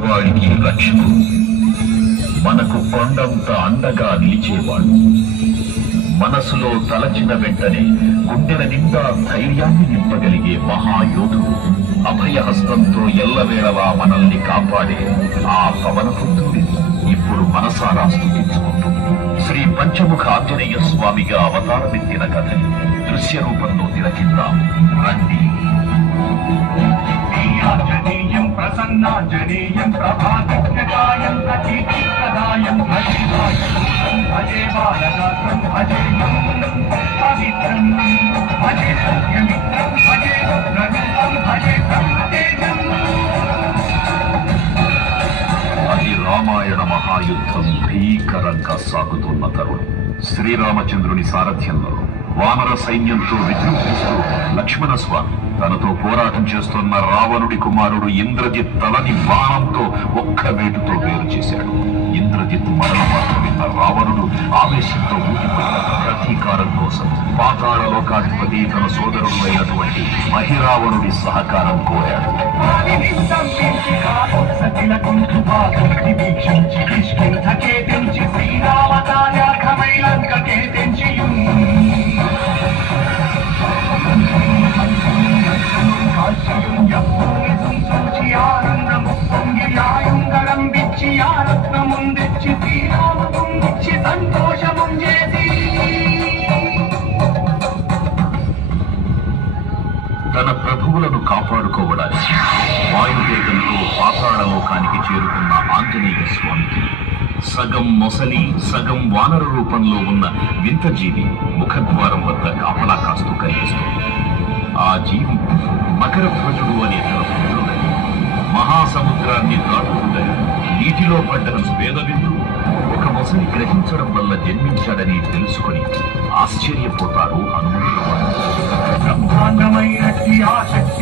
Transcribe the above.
పేదవాడికి రక్షకుడు, మనకు కొండంత అండగా నిలిచేవాడు, మనసులో తలచిన వెంటనే గుండెల నిండా ధైర్యాన్ని నింపగలిగే మహాయోధుడు, అభయహస్తంతో ఎల్లవేళలా మనల్ని కాపాడే ఆ పవనపుత్రుడి ఇప్పుడు మనసారా స్తుతించుకుంటూ శ్రీ పంచముఖ ఆంజనేయ స్వామిగా అవతారమెత్తిన కథని దృశ్య రూపంలో తిలకిద్దాం రండి. ఆంజనేయం ప్రసన్నాంజనేయం ప్రభాతజ్ఞాయం ప్రతీకదాయం భజేవాయం భజే బాలగాత్రం భజేయం పవిత్రం భజే సత్యమిత్రం భజే రఘుపం భజే బ్రహ్మతేజం. అది రామాయణ మహాయుద్ధం భీకరంగా సాగుతున్న తరుణం. శ్రీరామచంద్రుని సారథ్యంలో వానర సైన్యంతో విజృంభిస్తూ లక్ష్మణ స్వామి తనతో పోరాటం చేస్తున్న రావణుడి కుమారుడు ఇంద్రజిత్ తలని బాణంతో ఒక్క వేటుతో వేరు చేశాడు. ఇంద్రజిత్ మరణ వార్త విన్న రావణుడు ఆవేశంతో ఊగిపోయాడు. ప్రతీకారం కోసం పాతాళ లోకాధిపతి తన సోదరుడు అయినటువంటి మహిరావణుడి సహకారం కోరాడు. తన ప్రభువులను కాపాడుకోవడానికి వాయువేగంతో పాతాళలోకానికి చేరుకున్న ఆంజనేయ స్వామికి సగం మొసలి సగం వానర రూపంలో ఉన్న వింత జీవి ముఖద్వారం వద్ద కాపలా కాస్తూ కనిపిస్తుంది. ఆ జీవి మకర ధ్వజుడు అనే తన పుత్రుడని, మహాసముద్రాన్ని దాటుతుందని నీటిలో పడ్డన స్వేదవిందు ఒక మొసలి గ్రహించడం వల్ల జన్మించాడని తెలుసుకుని ఆశ్చర్యపోతారు హనుమంతుడు. బ్రహ్మాండమైనట్టి ఆసక్తి